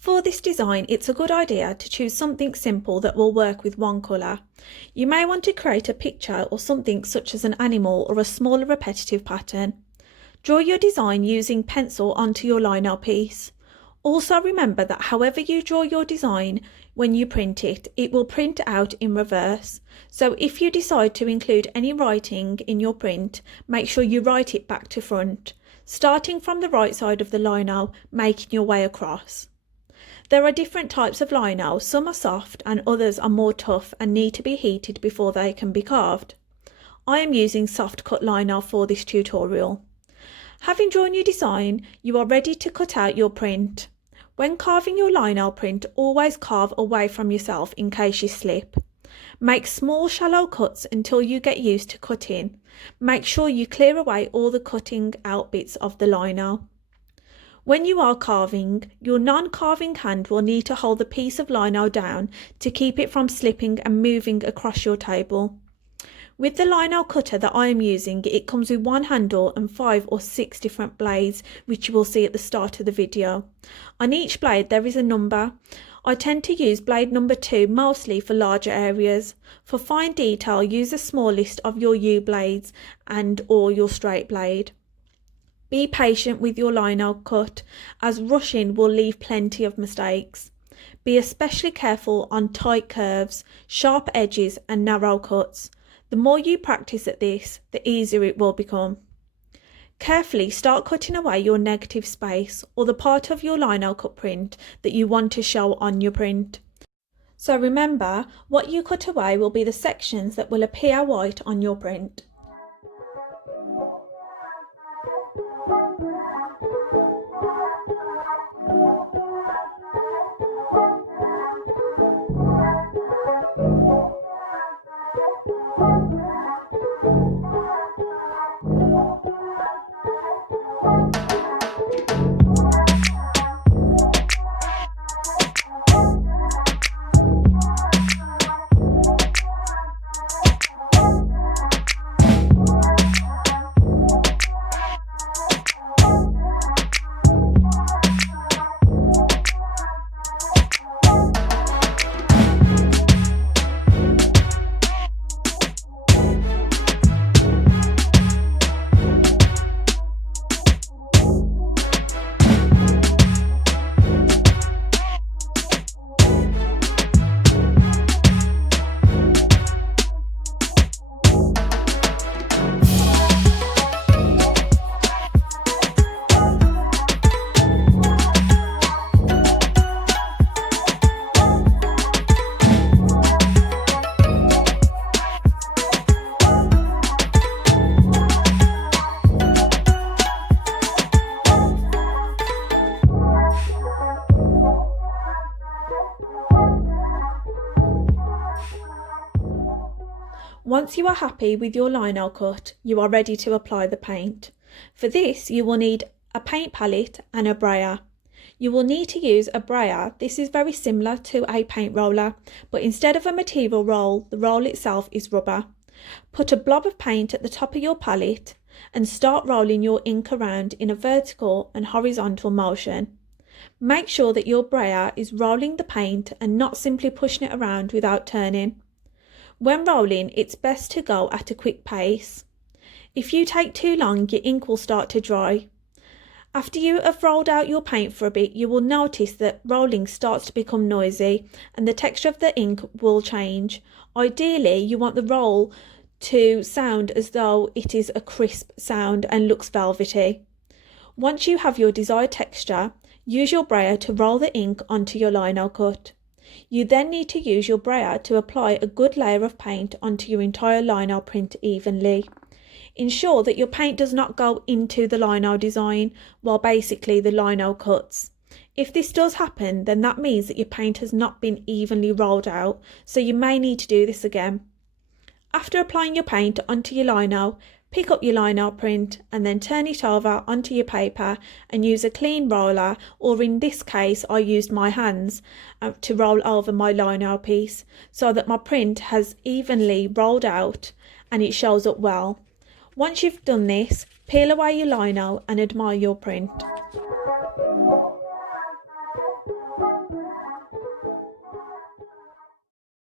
For this design, it's a good idea to choose something simple that will work with one colour. You may want to create a picture or something such as an animal or a smaller repetitive pattern. Draw your design using pencil onto your lino piece. Also remember that however you draw your design, when you print it, it will print out in reverse. So if you decide to include any writing in your print, make sure you write it back to front, starting from the right side of the lino, making your way across. There are different types of lino, some are soft and others are more tough and need to be heated before they can be carved. I am using soft cut lino for this tutorial. Having drawn your design, you are ready to cut out your print. When carving your lino print, always carve away from yourself in case you slip. Make small shallow cuts until you get used to cutting. Make sure you clear away all the cutting out bits of the lino. When you are carving, your non-carving hand will need to hold the piece of lino down to keep it from slipping and moving across your table. With the Lino Cutter that I am using, it comes with one handle and 5 or 6 different blades, which you will see at the start of the video. On each blade there is a number. I tend to use blade number 2 mostly for larger areas. For fine detail, use a small list of your U blades and or your straight blade. Be patient with your lino cut, as rushing will leave plenty of mistakes. Be especially careful on tight curves, sharp edges and narrow cuts. The more you practice at this, the easier it will become. Carefully start cutting away your negative space or the part of your lino cut print that you want to show on your print. So remember, what you cut away will be the sections that will appear white on your print. Once you are happy with your lino cut, you are ready to apply the paint. For this, you will need a paint palette and a brayer. You will need to use a brayer. This is very similar to a paint roller, but instead of a material roll, the roll itself is rubber. Put a blob of paint at the top of your palette and start rolling your ink around in a vertical and horizontal motion. Make sure that your brayer is rolling the paint and not simply pushing it around without turning. When rolling, it's best to go at a quick pace. If you take too long, your ink will start to dry. After you have rolled out your paint for a bit, you will notice that rolling starts to become noisy and the texture of the ink will change. Ideally, you want the roll to sound as though it is a crisp sound and looks velvety. Once you have your desired texture, use your brayer to roll the ink onto your lino cut. You then need to use your brayer to apply a good layer of paint onto your entire lino print evenly. Ensure that your paint does not go into the lino design while basically the lino cuts. If this does happen, then that means that your paint has not been evenly rolled out, so you may need to do this again. After applying your paint onto your lino, pick up your lino print and then turn it over onto your paper and use a clean roller, or in this case I used my hands to roll over my lino piece so that my print has evenly rolled out and it shows up well. Once you've done this, peel away your lino and admire your print.